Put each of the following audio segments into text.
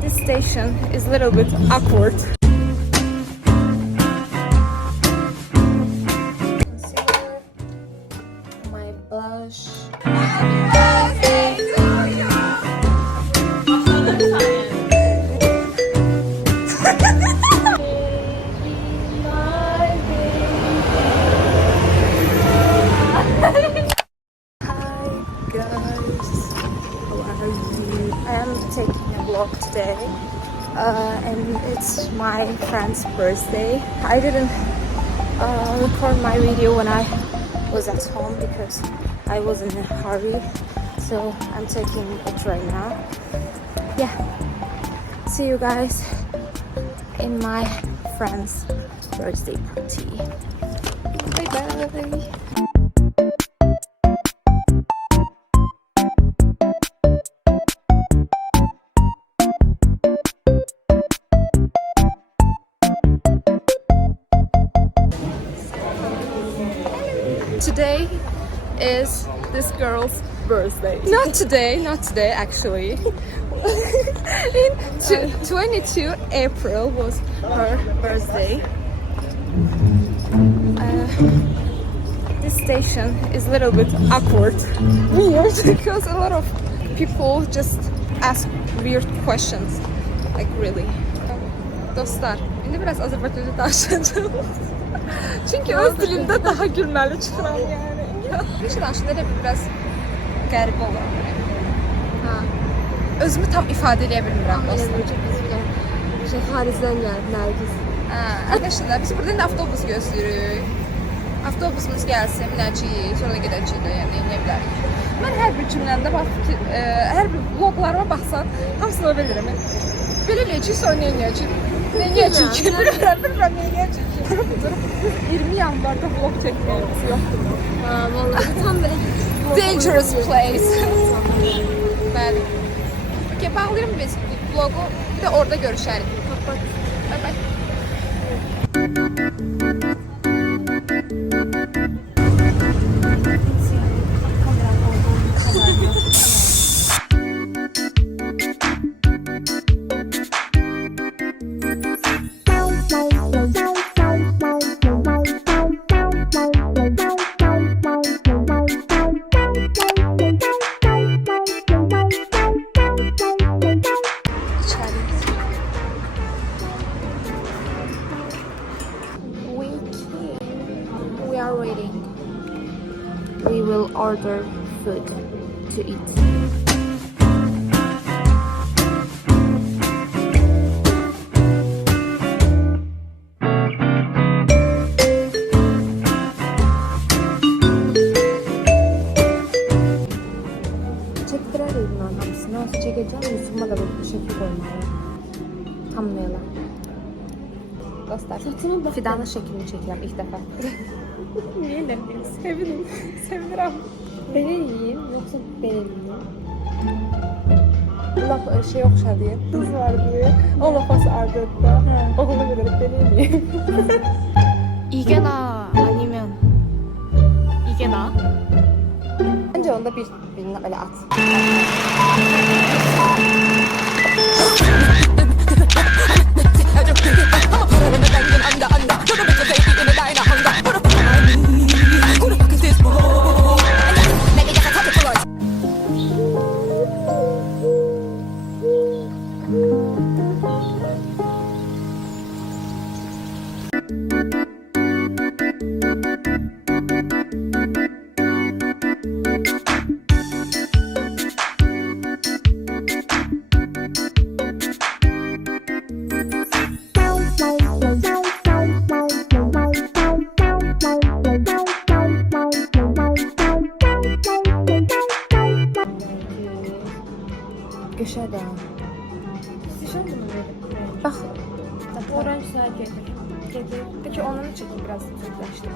This station is a little bit awkward. Concealer, my blush. Taking a vlog today and it's my friend's birthday. I didn't record my video when I was at home because I was in a hurry, so I'm taking it right now. Yeah, see you guys in my friend's birthday party. Bye bye. Today is this girl's birthday. Not today actually. In 22 April was her birthday. This station is a little bit awkward, weird, because a lot of people just ask weird questions. Like really. Dostlar, indi biraz Azərbaycanca danışacağım. Çünkü öz dilinde daha gülmeli çıkıram yani. İngilizce danışında da biraz qəribə oluram. Ha. Özümü tam ifadə edə bilmirəm dostlar. Xaricdən gəlib Nərgiz. Arkadaşlar biz burada indi avtobus gözləyirik. Avtobusumuz gəlsin, minəcəyik, sonra da gedəcəyik də, yəni eləyə bilərik. Mən hər bir cümləmdə hər bir vloglarıma baxsan, hamısını bilirəm. Belə eləyəcək, sonra nə eləyəcək? Nə eləyəcək ki? Bilmirəm nə eləyəcək ki? 20 yanvarda vlog çəkməyimiz yoxdur. Vallahi tam belə dangerous place. Bəli. Okay, bağlayırım biz vlogu, bir də orada görüşərik. Bye bye. We are waiting. We will order food to eat. Çektirərik bunların hamısını. Çəkəcəm, YouTube'ma da bu şəkil qoymalı. Thumbnail'a. Dostlar, Fidanın şəklini çəkirəm ilk dəfə. Niye eləməyim? Sevinirəm. belə yiyeyim, yoxsa belə yiyeyim? Laf şey oxşadı. Kız vardı. O lafası ardında. Oğlunu vererek belə yiyeyim. 이게 나 아니면 이게 나? Bence onda birini böyle at. Göşədə. İstəyirsən bunu verim? Bax, Orange sağ gedir. gedir. Peki onu çəkim biraz uzaqlaşdır.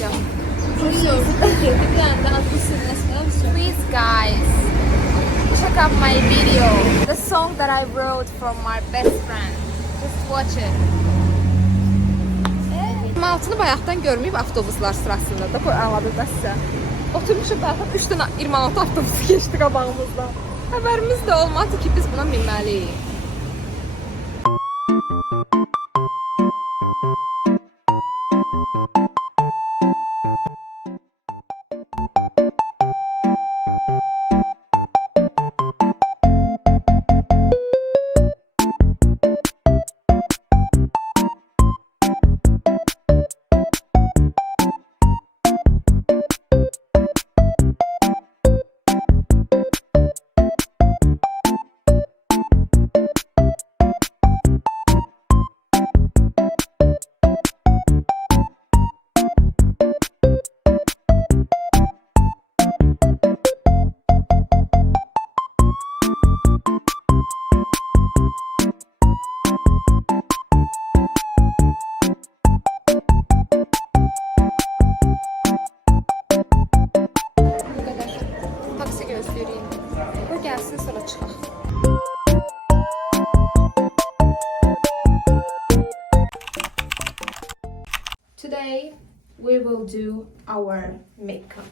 söyleyeceğim. Please guys, check out my video. The song that I wrote from my best friend. Just watch it. Altını bayaqdan görməyib avtobuslar sırasında da bu əladır da sizə. Oturmuşuq bayaqdan 3 dənə 26 avtobus keçdi qabağımızdan. Xəbərimiz də olmadı ki biz buna minməliyik. Today we will do our makeup.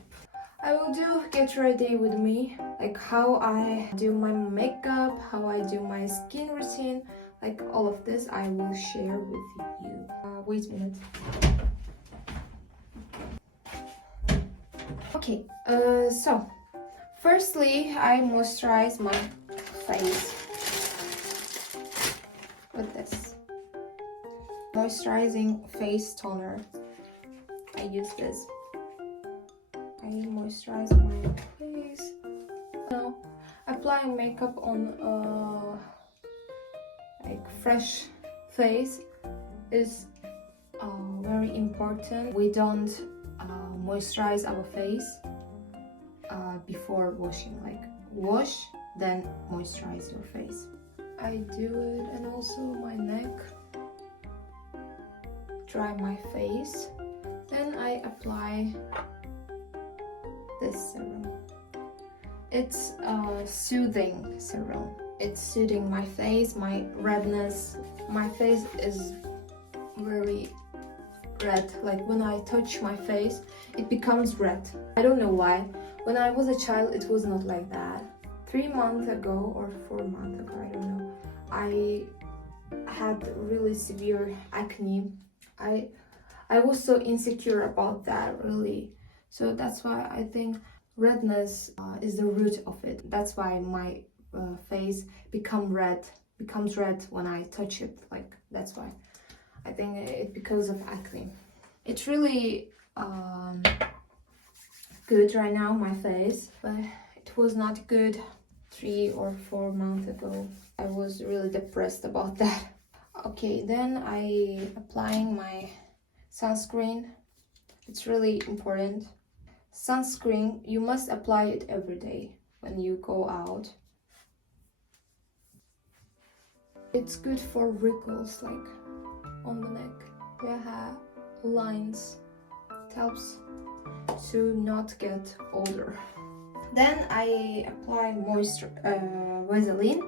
I will do get ready with me, like how I do my makeup, how I do my skin routine, like all of this I will share with you. Wait a minute. Okay, so firstly I moisturize my face with this moisturizing face toner. I use this. I moisturize my face. Now, applying makeup on like fresh face is very important. We don't moisturize our face before washing. Like wash, then moisturize your face. I do it, and also my neck. Dry my face, then I apply this serum. It's a soothing serum. It's soothing my face, my redness. My face is very red. Like when I touch my face, it becomes red. I don't know why. When I was a child, it was not like that. 3 months ago or 4 months ago, I don't know, I had really severe acne. I was so insecure about that, really. So that's why I think redness is the root of it. That's why my face becomes red when I touch it. Like that's why I think it's because of acne. It's really good right now, my face, but it was not good 3 or 4 months ago. I was really depressed about that. Okay, then I applying my sunscreen. It's really important. Sunscreen, you must apply it every day when you go out. It's good for wrinkles, like on the neck. Yeah, lines. It helps to not get older. Then I apply Vaseline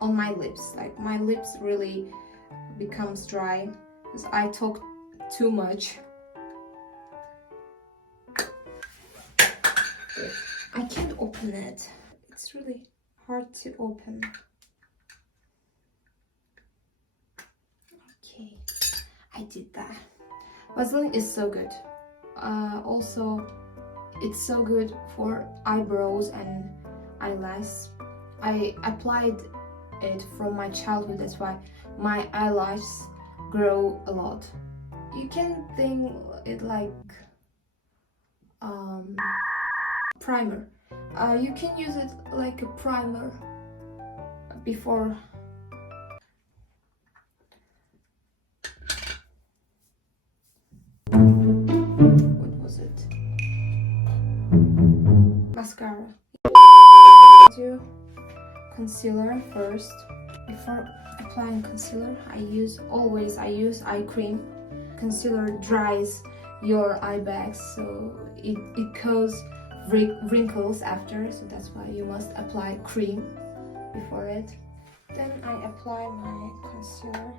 on my lips. Like my lips really becomes dry because I talk too much. I can't open it. It's really hard to open. Okay, I did that. Vaseline is so good. Also, it's so good for eyebrows and eyelash. I applied it from my childhood, that's why my eyelashes grow a lot. You can think it like primer. You can use it like a primer before. What was it? Mascara. Do concealer first. Before applying concealer, I use eye cream. Concealer dries your eye bags, so it causes wrinkles after, so that's why you must apply cream before it. Then I apply my concealer.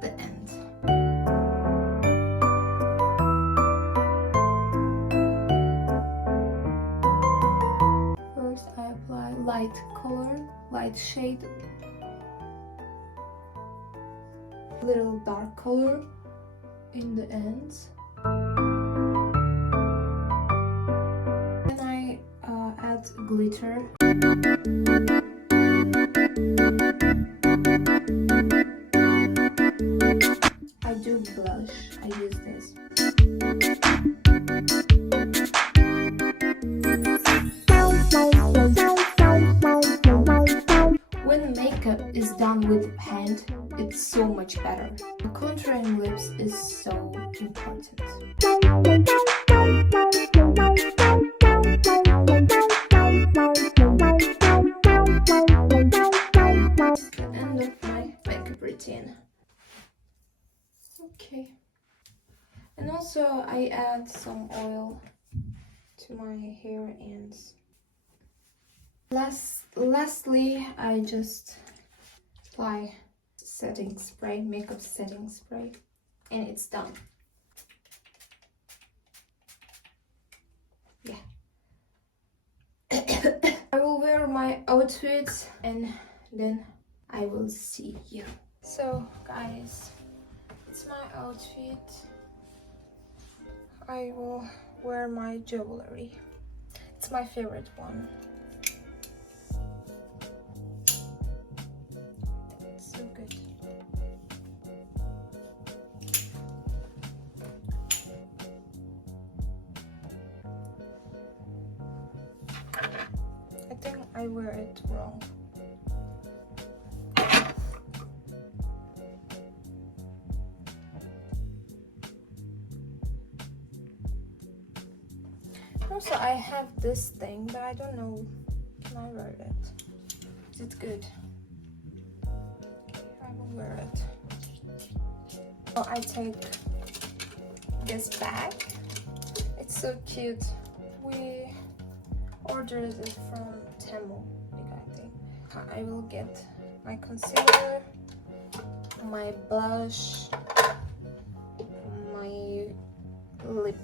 The end. First I apply light color, light shade, little dark color in the ends. Then I add glitter. I do blush. I use this. When makeup is done with hand, it's so much better. Contouring lips is so important. The end of my makeup routine. Okay. And also I add some oil to my hair ends. Lastly, I just apply setting spray, makeup setting spray, and it's done. Yeah. I will wear my outfit and then I will see you. So guys, it's my outfit. I will wear my jewelry. It's my favorite one. It's so good. I think I wear it wrong. Also, I have this thing, but I don't know. Can I wear it? Is it good? Okay, I will wear it. Oh, I take this bag. It's so cute. We ordered it from Temu, I think. I will get my concealer, my blush, my lip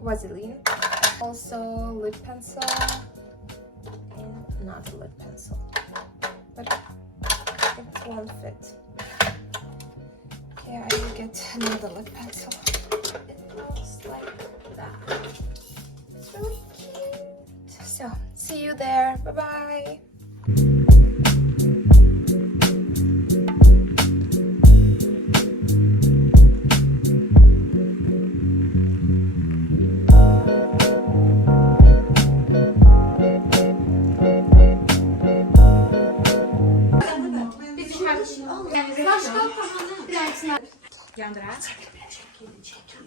Vaseline, also lip pencil, and another lip pencil, but it won't fit. Okay, I will get another lip pencil. It looks like that. It's really cute. So, see you there. Bye bye.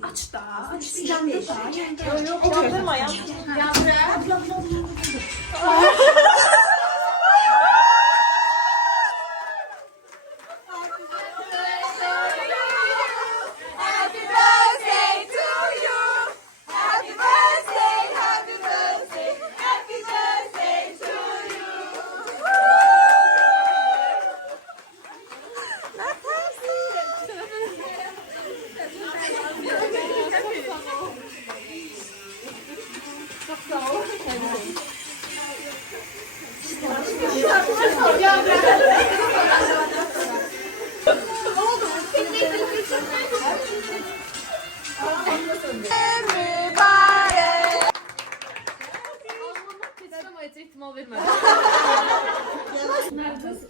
Aç da. Aç. Yandı da. Yok yandırma ya. ihtimal vermez.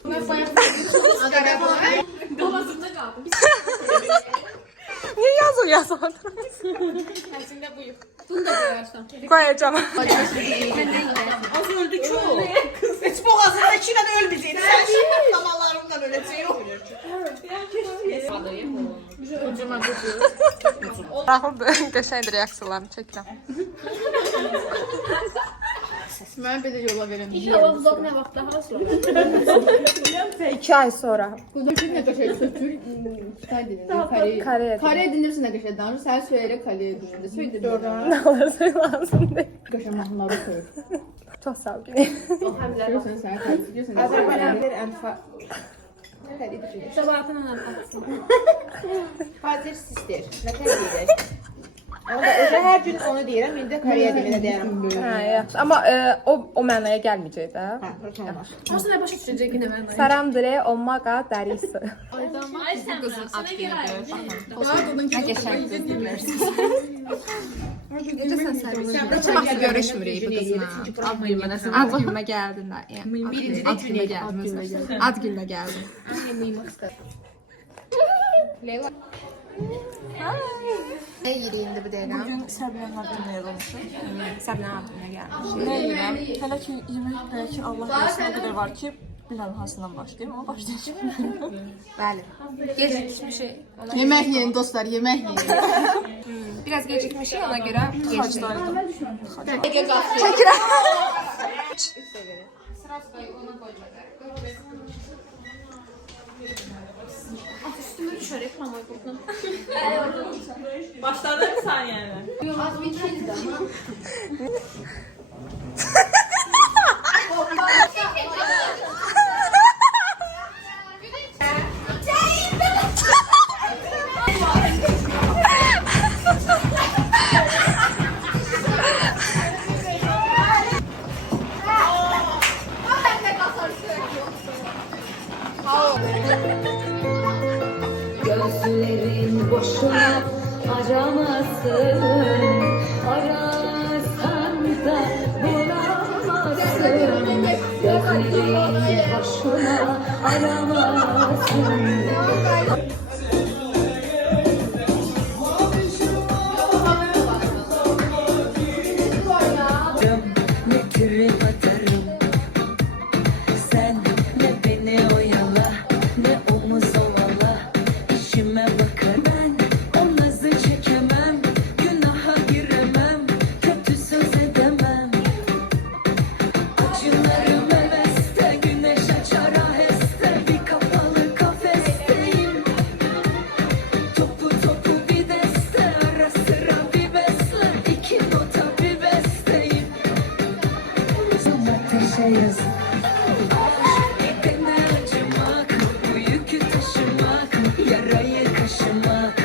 Ben bayağı Babasında kaldım. Niye yazıyorsun? Tersinde buyur. Bunu da koyarsan. Koyacağım. Az öldü çoğu. Kız hiç boğazında içine de ölmeyecekti. Sen şimdi damarlarımdan öleceğim. Rahul qəşəng reaksiyalarını çəkirəm. Mən belə yola verəm. Vlog nə vaxt daha sonra? 2 ay sonra. Burada ki nə qəşəng sökür. Kitay dinir. Koreya. Koreya dinirsən nə qəşəng danışır. Sən söyləyərək Koreya dinir. Söyləyir. Nə olursa lazım deyil. Qəşəng mahnıları söylür. Çox sağ ol güney. Görürsən sən Koreya. Azərbaycan bir ənfa. Sabahatın anlatsın. Hazır sistir. Nə deyirək? Amma da hər gün onu deyirəm, indi Koreya dilinə deyirəm. Hə, yaxşı. Amma o mənaya gəlməyəcək də. Hə, olmaz. Nasıl nə başa düşəcək ki nə mən? Saramdre olmağa dərisi. Ay sən qızın ad günüdür. Nə qəşəng dinlərsən. Necəsən sən? Neçə vaxt görüşmürük bu qızla? Ad günümə gəldin də. Birinci də günə gəldin. Ad gününə gəldin. Leyla. Nə yeyir indi bu dəqiqə? Bugün Səbnəm haqqında yazılmışım. Səbnə ad gününə gəlmiş. Nə yeyirəm? Hələ ki yemək hələ ki Allah bilir o qədər var ki, bilməm hansından başlayayım, amma başlayacağım. Bəli. Gecikmişik. Yemək yiyin dostlar, yemək yiyin. Biraz gecikmişik, ona görə Xacdaydım. Üstüme düşer reklamayı buradan. Başladın mı sen yani? Az bir şeydi ama. Gözlerin boşuna aramasın, arasan da bulamazsın. Gözlerin boşuna aramasın. Ne trip atarım, sen ne beni oyala, ne omuz ovala. İşime bakar ben, o nazı çekemem, günaha giremem, kötü söz edemem. Acılarım heveste, güneş açar aheste, bir kapalı kafesteyim. Topu topu bir deste, ara sıra bir besle, iki nota bir besteyim. Son ateşe yazık. Deme acımak, bu yükü taşımak, yarayı kaşımak.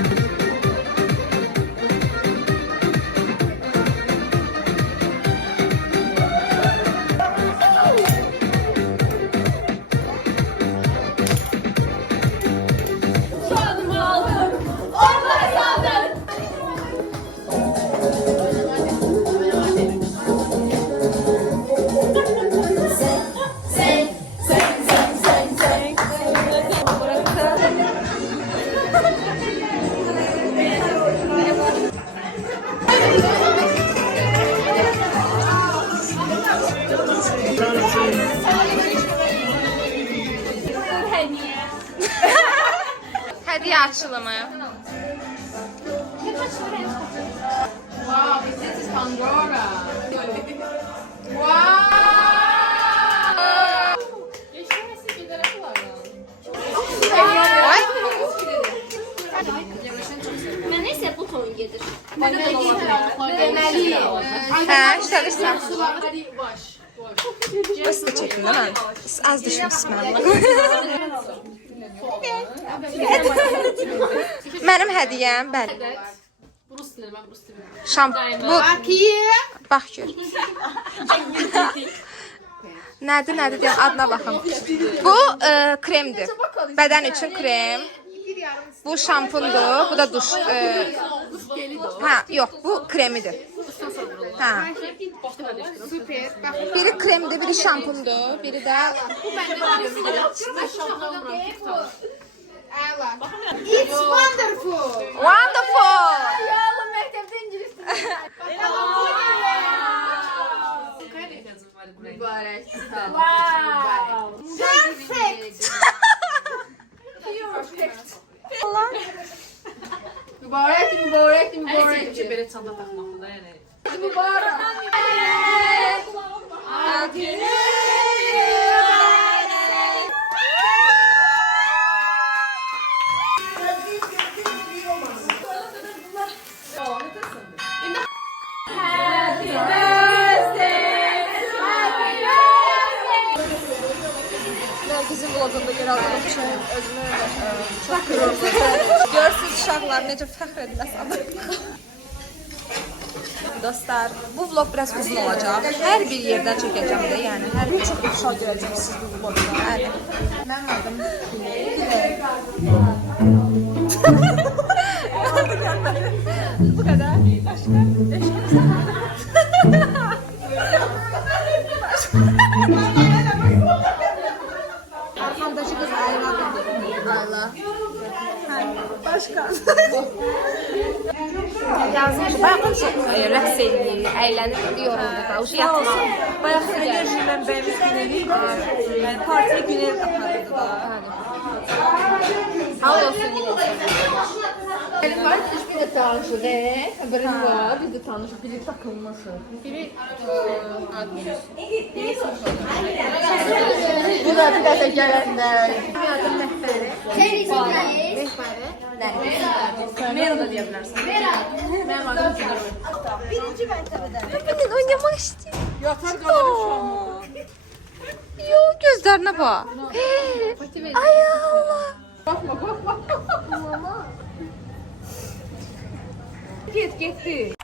Hediye açılımı. Wow, this is Pandora. Wow! Geçmemesi giderek var ya. Ben neyse bu ton gelir. Deməli. Hə, işlədirsən. Hadi baş. Bəs də çəkin də mən. Az düşmüsün mənə. Mənim hədiyyəm, bəli. Rus dili, mən Rus dili. Şampu. Bax gör. Nədir deyəm, adına baxın. Bu kremdir. Bədən üçün krem. Bu şampundur, bu da duş. Hə, yox, bu kremidir. Hə. Biri kremdir, biri şampundur, biri də It's wonderful. wonderful. Mübarək. Perfect. Mübarək. Belə çanta taxmaqdır da, yəni. Bizim vlogunda yer aldığım üçün özümü çox qürurlu. Görürsünüz uşaqlar necə fəxr ediləsən. Dostlar, bu vlog biraz uzun olacaq. Hər bir yerdən çəkəcəm də, yəni hər bir çox uşaq görəcəksiniz bu vlogda. Bəli. Mənim adım bu qədər. Arkamdaki kız Ayla. Başka. Yazmış. Bakın rəqs edir, əylənir, yoruldu da. Uşaq olsun. Bayaq enerji mənbəyimiz Güneli. Partiya Günel aparırdı da. Hal olsun Günel. Benim var, hiçbir de tanışır. Haberin var, biz de tanışır. Biri takılması. Biri bu da bir dəfə gələndə. Adım Məhbəri. Mehbari. Mera da deyə bilərsən. Mənim adım Cünür. Birinci mərtəbədən. Ben oynamak istiyorum. Yatar qalır uşaq. Yok gözlerine bak. Ay Allah. Bakma. Get, getdi.